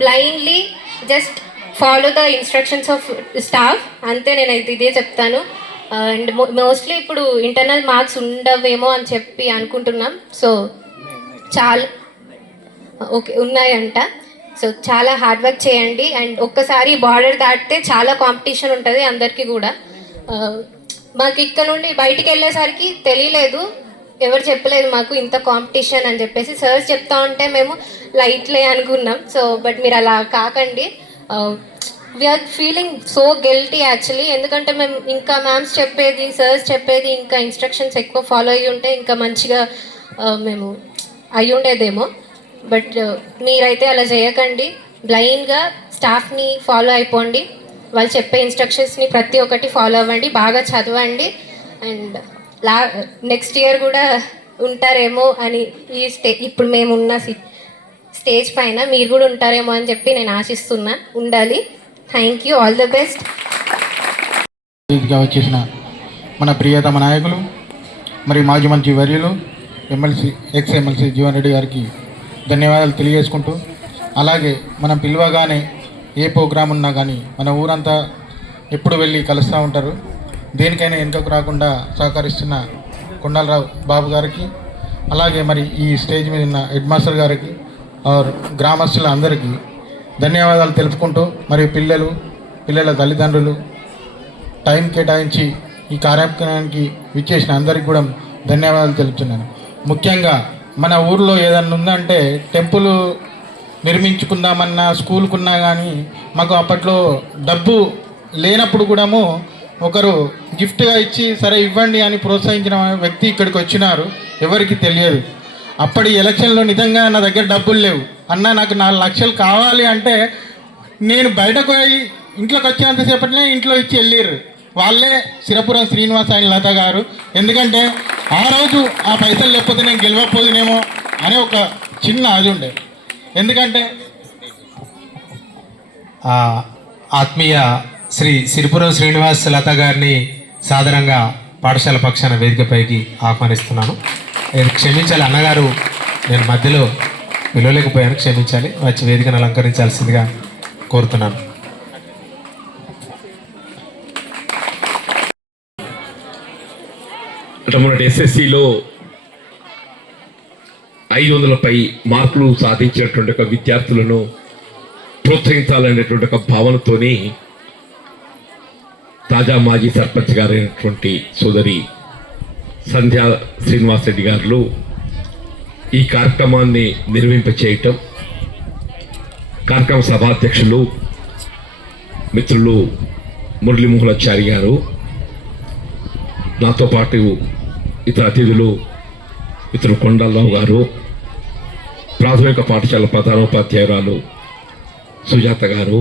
Blindly just follow the instructions of staff అంతే నేనైతే ఇదే చెప్తాను. Uh, అండ్ మోస్ట్లీ ఇప్పుడు ఇంటర్నల్ మార్క్స్ ఉండవేమో అని చెప్పి అనుకుంటున్నాం. సో చాలా ఓకే ఉన్నాయంట. సో చాలా హార్డ్ వర్క్ చేయండి. అండ్ ఒక్కసారి బార్డర్ దాటితే చాలా కాంపిటీషన్ ఉంటుంది అందరికీ కూడా. Uh, మాకు ఇక్కడ నుండి బయటికి వెళ్ళేసరికి తెలియలేదు. ఎవరు చెప్పలేదు మాకు ఇంత కాంపిటీషన్ అని చెప్పేసి సార్ చెప్తా ఉంటే మేము లైట్లే అనుకున్నాం. సో బట్ మీరు అలా కాకండి. We're feeling so guilty actually ఎందుకంటే మేము ఇంకా మ్యామ్స్ చెప్పేది సార్స్ చెప్పేది ఇంకా ఇన్స్ట్రక్షన్స్ ఎక్కువ ఫాలో అయ్యి ఉంటే ఇంకా మంచిగా uh, మేము అయి ఉండేదేమో. బట్ uh, మీరైతే అలా చేయకండి. బ్లైండ్గా స్టాఫ్ని ఫాలో అయిపోండి. వాళ్ళు చెప్పే ఇన్స్ట్రక్షన్స్ని ప్రతి ఒక్కటి ఫాలో అవ్వండి. బాగా చదవండి. అండ్ లా నెక్స్ట్ ఇయర్ కూడా ఉంటారేమో అని ఈ స్టే ఇప్పుడు మేము ఉన్న సి- స్టేజ్ పైన మీరు కూడా ఉంటారేమో అని చెప్పి నేను ఆశిస్తున్నా. ఉండాలి. Thank you all the best వచ్చేసిన మన ప్రియతమ నాయకులు మరి మాజీ మంత్రి వర్యులు MLC ex MLC Jeevan Reddy గారికి ధన్యవాదాలు తెలియజేసుకుంటూ అలాగే మనం పిలవగానే ఏ ప్రోగ్రాం ఉన్నా కానీ మన ఊరంతా ఎప్పుడు వెళ్ళి కలుస్తూ ఉంటారు. దేనికైనా వెనుకకు రాకుండా సహకరిస్తున్న కొండలరావు బాబు గారికి అలాగే మరి ఈ స్టేజ్ మీద ఉన్న హెడ్ మాస్టర్ గారికి ఆర్ గ్రామస్తుల అందరికీ ధన్యవాదాలు తెలుపుకుంటూ మరియు పిల్లలు పిల్లల తల్లిదండ్రులు టైం కేటాయించి ఈ కార్యక్రమానికి విచ్చేసిన అందరికి కూడా ధన్యవాదాలు తెలుపుతున్నాను. ముఖ్యంగా మన ఊర్లో ఏదన్నా ఉందంటే టెంపుల్ నిర్మించుకుందామన్నా స్కూల్కున్నా కానీ మాకు అప్పట్లో డబ్బు లేనప్పుడు కూడాము ఒకరు గిఫ్ట్గా ఇచ్చి సరే ఇవ్వండి అని ప్రోత్సహించిన వ్యక్తి ఇక్కడికి వచ్చినారు. ఎవరికి తెలియదు. అప్పటి ఎలక్షన్లో నిజంగా నా దగ్గర డబ్బులు లేవు. అన్న నాకు నాలుగు లక్షలు కావాలి అంటే నేను బయటకు పోయి ఇంట్లోకి వచ్చినంతసేపటినే ఇంట్లో ఇచ్చి వెళ్ళారు వాళ్ళే సిరపురం శ్రీనివాస్ ఆయన లత గారు. ఎందుకంటే ఆ రోజు ఆ పైసలు లేకపోతే నేను గెలవకపోదునేమో అనే ఒక చిన్న అది ఉండే. ఎందుకంటే ఆత్మీయ శ్రీ సిరిపురం శ్రీనివాస్ లత గారిని సాధారణంగా పాఠశాల పక్షాన వేదికపైకి ఆహ్వానిస్తున్నాను. నేను క్షమించాలి అన్నగారు నేను మధ్యలో పిలవలేకపోయాను క్షమించాలి. వచ్చి వేదికను అలంకరించాల్సిందిగా కోరుతున్నాను. మొన్నటి ఎస్ఎస్సిలో ఐదు వందలపై మార్కులు సాధించినటువంటి ఒక విద్యార్థులను ప్రోత్సహించాలనేటువంటి ఒక భావనతోని తాజా మాజీ సర్పంచ్ గారైనటువంటి సోదరి సంధ్యా శ్రీనివాస్ రెడ్డి గారు ఈ కార్యక్రమాన్ని నిర్వహింపచేయటం కార్యక్రమ సభాధ్యక్షులు మిత్రులు మురళీమోహనాచారి గారు నాతో పాటు ఇతర అతిథులు మిత్రులు కొండలరావు గారు ప్రాథమిక పాఠశాల ప్రధానోపాధ్యాయురాలు సుజాత గారు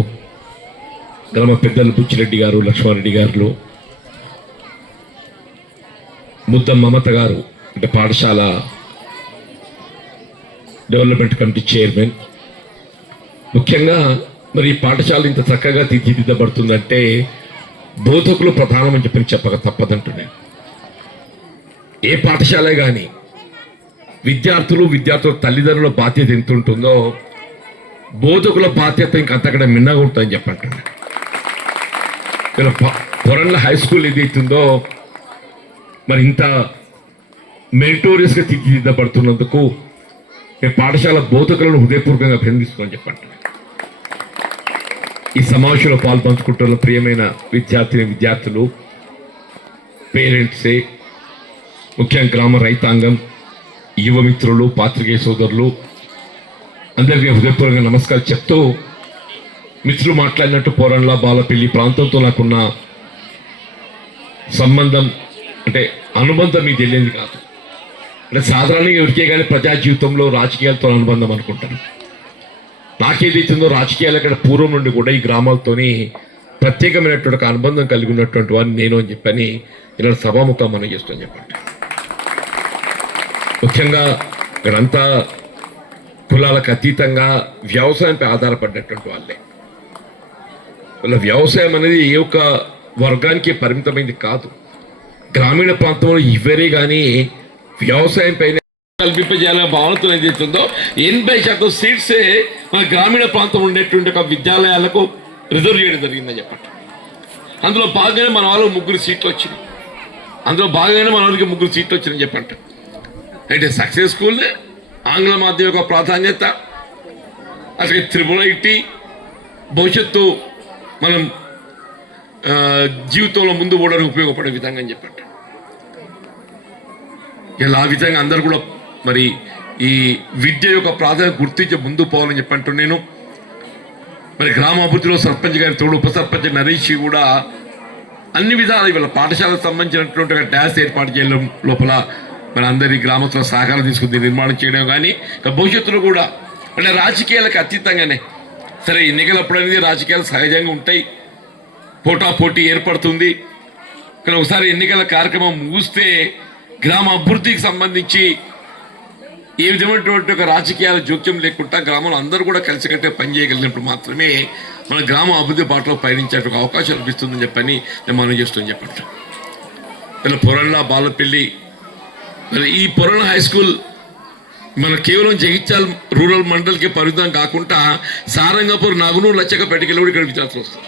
గ్రామ పెద్దలు బుచ్చిరెడ్డి గారు లక్ష్మారెడ్డి గారు ముద్ద మమత గారు అంటే పాఠశాల డెవలప్మెంట్ కమిటీ చైర్మన్. ముఖ్యంగా మరి ఈ పాఠశాల ఇంత చక్కగా తీర్చిదిద్దబడుతుందంటే బోధకులు ప్రధానమని చెప్పి చెప్పక తప్పదంటున్నాను ఏ పాఠశాల కానీ విద్యార్థులు విద్యార్థుల తల్లిదండ్రుల బాధ్యత ఎంత ఉంటుందో బోధకుల బాధ్యత ఇంకంతకడ మిన్నగా ఉంటుందని చెప్పంటున్నాను ఇలా పొరల్ల హై స్కూల్ ఏదైతుందో మరి ఇంత మెరిటోరియస్గా తీర్చిదిద్దబడుతున్నందుకు నేను పాఠశాల బోధకులను హృదయపూర్వకంగా అభినందిస్తున్నాను చెప్పండి. ఈ సమావేశంలో పాల్పంచుకుంటున్న ప్రియమైన విద్యార్థిని విద్యార్థులు పేరెంట్సే ముఖ్యంగా గ్రామ రైతాంగం యువ మిత్రులు పాత్రికేయ సోదరులు అందరికీ హృదయపూర్వకంగా నమస్కారం చెప్తూ మిత్రులు మాట్లాడినట్టు పోరంలా బాలపల్లి ప్రాంతంతో నాకున్న సంబంధం అంటే అనుబంధం మీకు తెలియదు కాదు. అంటే సాధారణంగా ఎవరికే కానీ ప్రజా జీవితంలో రాజకీయాలతో అనుబంధం అనుకుంటాను నాకేదైతుందో రాజకీయాలు అక్కడ పూర్వం నుండి కూడా ఈ గ్రామాలతోని ప్రత్యేకమైనటువంటి ఒక అనుబంధం కలిగి ఉన్నటువంటి వారిని నేను అని చెప్పని ఇలా సభాముఖం మనం చేస్తాను చెప్పండి. ముఖ్యంగా ఇక్కడంతా కులాలకు అతీతంగా వ్యవసాయంపై ఆధారపడినటువంటి వాళ్ళే. వ్యవసాయం అనేది ఏ ఒక్క వర్గానికి పరిమితమైంది కాదు. గ్రామీణ ప్రాంతంలో ఇవ్వరే కానీ వ్యవసాయం పైన కల్పింపజేయాలనే భావనతో ఏదైతుందో ఎనభై శాతం సీట్సే మన గ్రామీణ ప్రాంతం ఉండేటువంటి ఒక విద్యాలయాలకు రిజర్వ్ చేయడం జరిగిందని చెప్పండి. అందులో భాగంగానే మన వాళ్ళకి ముగ్గురు సీట్లు వచ్చినాయి. అందులో భాగంగానే మన వాళ్ళకి ముగ్గురు సీట్లు వచ్చినాయని చెప్పంట అయితే సక్సెస్ స్కూల్ ఆంగ్ల మాధ్యమ యొక్క ప్రాధాన్యత అసలు త్రిపుల ఇట్టి భవిష్యత్తు మనం జీవితంలో ముందు పోవడానికి ఉపయోగపడే విధంగా అని చెప్పంట ఇలా ఆ విధంగా అందరు కూడా మరి ఈ విద్య యొక్క ప్రాధాన్యత గుర్తించి ముందు పోవాలని చెప్పంటూ నేను. మరి గ్రామ అభివృద్ధిలో సర్పంచ్ గారి తోడు ఉప సర్పంచ్ నరేష్ కూడా అన్ని విధాలు ఇవాళ పాఠశాలకు సంబంధించినటువంటి ఒక డ్యాస్ ఏర్పాటు చేయడం లోపల మన అందరి గ్రామస్తుల సహకారం తీసుకుని నిర్మాణం చేయడం కానీ భవిష్యత్తులో కూడా అంటే రాజకీయాలకు అతీతంగానే సరే ఎన్నికలప్పుడు అనేది రాజకీయాలు సహజంగా ఉంటాయి. పోటా పోటీ ఏర్పడుతుంది. ఇక్కడ ఒకసారి ఎన్నికల కార్యక్రమం ముగిస్తే గ్రామ అభివృద్ధికి సంబంధించి ఏ విధమైనటువంటి ఒక రాజకీయాల జోక్యం లేకుండా గ్రామంలో అందరూ కూడా కలిసికట్టే పని చేయగలిగినప్పుడు మాత్రమే మన గ్రామ అభివృద్ధి బాటలో పయనించే అవకాశం లభిస్తుందని చెప్పని నేను మనం చేస్తాను చెప్పండి. ఇలా పొరళ్ళ బాలపల్లి మరి ఈ పొరళ్ళ హై స్కూల్ మన కేవలం జగిత్యాల రూరల్ మండల్కి పరిమితం కాకుండా సారంగపూర్ నాగునూరు లచ్చకపేటకి కూడా ఇక్కడ విద్యార్థులు వస్తారు.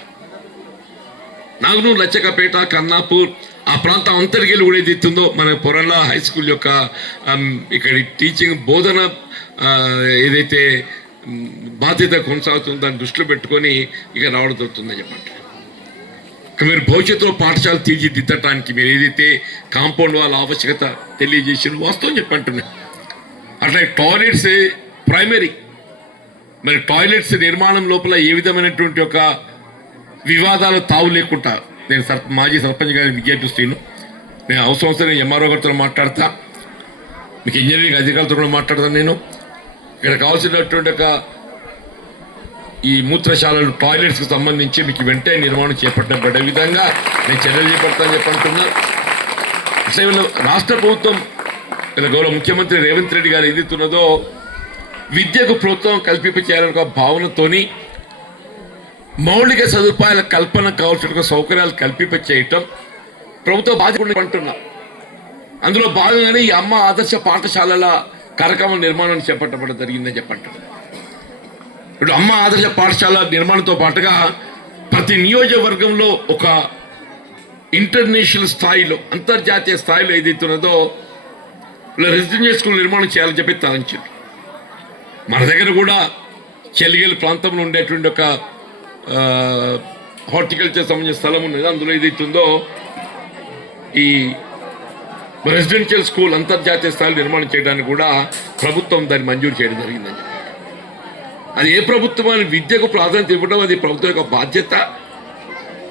నాగునూరు లచ్చకపేట కన్నాపూర్ ఆ ప్రాంతం అంతటికి కూడా ఏది మన పొరల్ల హై స్కూల్ యొక్క ఇక్కడ టీచింగ్ బోధన ఏదైతే బాధ్యత కొనసాగుతుందో దాన్ని దృష్టిలో పెట్టుకొని ఇక రావడం జరుగుతుందని చెప్పండి. మీరు భవిష్యత్తులో పాఠశాల తీర్చిదిద్దటానికి మీరు ఏదైతే కాంపౌండ్ వాళ్ళ ఆవశ్యకత తెలియజేసిన వాస్తవం చెప్పంటున్నా. అట్లా టాయిలెట్స్ ప్రైమరీ. మరి టాయిలెట్స్ నిర్మాణం లోపల ఏ విధమైనటువంటి ఒక వివాదాలు తావు లేకుండా నేను సర్ మాజీ సర్పంచ్ గారిని విజ్ఞాపిస్తున్నాను నేను అవసరం వస్తే నేను ఎంఆర్ఓ గారితో మాట్లాడతా. మీకు ఇంజనీరింగ్ అధికారులతో కూడా మాట్లాడతాను నేను. ఇక్కడ కావాల్సినటువంటి ఒక ఈ మూత్రశాలలు టాయిలెట్స్కి సంబంధించి మీకు వెంటనే నిర్మాణం చేపట్టబడే విధంగా నేను చర్యలు చేపడతానని చెప్పంటున్నా అసలు రాష్ట్ర ప్రభుత్వం ఇలా గౌరవ ముఖ్యమంత్రి రేవంత్ రెడ్డి గారు ఏదైతున్నదో విద్యకు ప్రోత్సాహం కల్పింప చేయాలనే ఒక భావనతోని మౌలిక సదుపాయాల కల్పన కావాల్సిన సౌకర్యాలు కల్పింప చేయటం ప్రభుత్వ బాధ్యత అంటున్నా. అందులో భాగంగానే ఈ అమ్మ ఆదర్శ పాఠశాలల కార్యక్రమం నిర్మాణం చేపట్టబడడం జరిగిందని చెప్పంటారు. ఇప్పుడు అమ్మ ఆదర్శ పాఠశాల నిర్మాణంతో పాటుగా ప్రతి నియోజకవర్గంలో ఒక ఇంటర్నేషనల్ స్థాయిలో అంతర్జాతీయ స్థాయిలో ఏదైతే ఉన్నదో ఇలా రెసిడెన్షియల్ స్కూల్ నిర్మాణం చేయాలని చెప్పి తలంచారు మన దగ్గర కూడా చెలిగల్ ప్రాంతంలో ఉండేటువంటి ఒక హార్టికల్చర్ సంబంధించిన స్థలం ఉన్నది. అందులో ఏదైతుందో ఈ రెసిడెన్షియల్ స్కూల్ అంతర్జాతీయ స్థాయిలో నిర్మాణం చేయడానికి కూడా ప్రభుత్వం దాన్ని మంజూరు చేయడం జరిగిందని చెప్పి అది ఏ ప్రభుత్వం అని విద్యకు ప్రాధాన్యత ఇవ్వడం అది ప్రభుత్వం యొక్క బాధ్యత.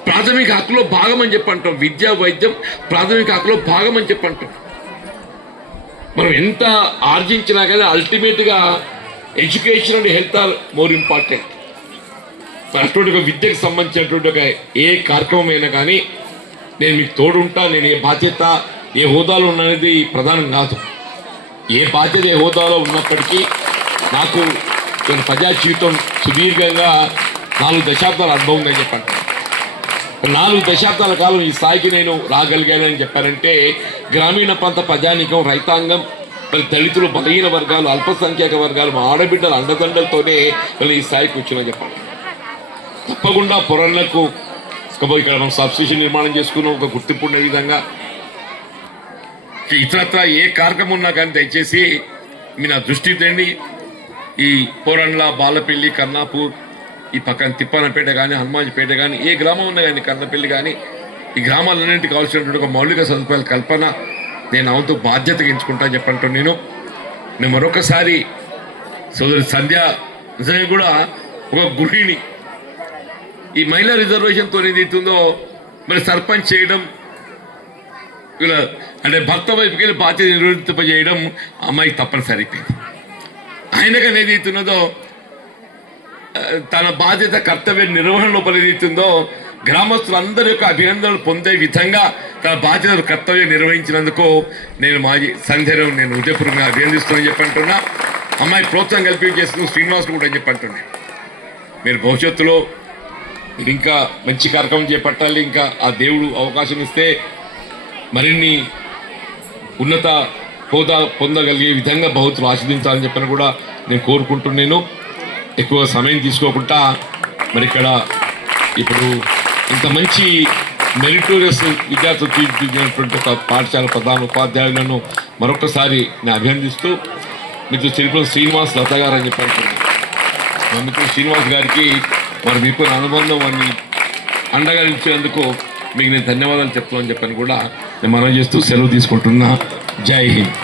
ప్రాథమిక హక్కులో భాగం అని చెప్పి అంటాం. విద్య వైద్యం ప్రాథమిక హక్కులో భాగం అని చెప్పి అంటాం. మనం ఎంత ఆర్జించినా కానీ అల్టిమేట్గా education and health are more important అటువంటి ఒక విద్యకు సంబంధించినటువంటి ఒక ఏ కార్యక్రమం అయినా కానీ నేను మీకు తోడుంటా నేను ఏ బాధ్యత ఏ హోదాలో ఉన్నది ప్రధానం కాదు. ఏ బాధ్యత ఏ హోదాలో ఉన్నప్పటికీ నాకు నేను ప్రజా జీవితం సుదీర్ఘంగా నాలుగు దశాబ్దాల అనుభవం ఉందని చెప్పండి. నాలుగు దశాబ్దాల కాలం ఈ స్థాయికి నేను రాగలిగానని చెప్పారంటే గ్రామీణ ప్రాంత ప్రజానీకం రైతాంగం మరి దళితులు బలహీన వర్గాలు అల్పసంఖ్యాక వర్గాలు మా ఆడబిడ్డల అండదండలతోనే మళ్ళీ ఈ స్థాయికి వచ్చినా చెప్పండి తప్పకుండా పొరలకు ఇక్కడ మనం సబ్స్టేషన్ నిర్మాణం చేసుకున్నాం ఒక గుర్తింపు ఉండే విధంగా. ఇతరత్ర ఏ కార్యక్రమం ఉన్నా కానీ దయచేసి మీ నా దృష్టి తెండి. ఈ పోరండ్ల బాలపల్లి కన్నాపూర్ ఈ పక్కన తిప్పనపేట కానీ హనుమాన్పేట కానీ ఏ గ్రామం ఉన్నా కానీ కన్నపల్లి కానీ ఈ గ్రామాలన్నింటికి కావాల్సినటువంటి ఒక మౌలిక సదుపాయాల కల్పన నేను అవుతూ బాధ్యతగా ఎంచుకుంటా చెప్పంటూ నేను నేను మరొకసారి సోదరి సంధ్య నిజంగా కూడా ఒక గృహిణి. ఈ మహిళా రిజర్వేషన్తో ఏదైతుందో మరి సర్పంచ్ చేయడం ఇలా అంటే భర్త వైపుకి వెళ్ళి బాధ్యత నిర్వర్తింపజేయడం అమ్మాయికి తప్పనిసరి అయిపోయింది. ఆయనగా ఏదైతున్నదో తన బాధ్యత కర్తవ్య నిర్వహణ లోపల ఏదైతుందో గ్రామస్తులందరి యొక్క అభినందనలు పొందే విధంగా తన బాధ్యత కర్తవ్యం నిర్వహించినందుకు నేను మాజీ సంధ్యను నేను హృదయపూర్వకంగా అభినందిస్తున్నాను చెప్పంటున్నా అమ్మాయి ప్రోత్సాహం కల్పి చేస్తూ శ్రీనివాస్ కూడా అని చెప్పంటున్నా మీరు భవిష్యత్తులో మీరు ఇంకా మంచి కార్యక్రమం చేపట్టాలి ఇంకా ఆ దేవుడు అవకాశం ఇస్తే మరిన్ని ఉన్నత హోదా పొందగలిగే విధంగా భవితులు ఆస్వాదించాలని చెప్పని కూడా నేను కోరుకుంటున్నాను. ఎక్కువ సమయం తీసుకోకుండా మరి ఇక్కడ ఇప్పుడు ఇంత మంచి మెరిటోరియస్ విద్యార్థులు తీర్చిదిద్దినటువంటి ఒక పాఠశాల ప్రధాన ఉపాధ్యాయులను మరొకసారి నేను అభినందిస్తూ మీకు తిరుపతి శ్రీనివాస్ లత గారు అని చెప్పాను మా మిత్రుడు శ్రీనివాస్ గారికి వారి మీకు అనుబంధం వారిని అండగా నిలిచినందుకు మీకు నేను ధన్యవాదాలు చెప్తామని చెప్పని కూడా నేను మనం చేస్తూ సెలవు తీసుకుంటున్నా. జై హింద్.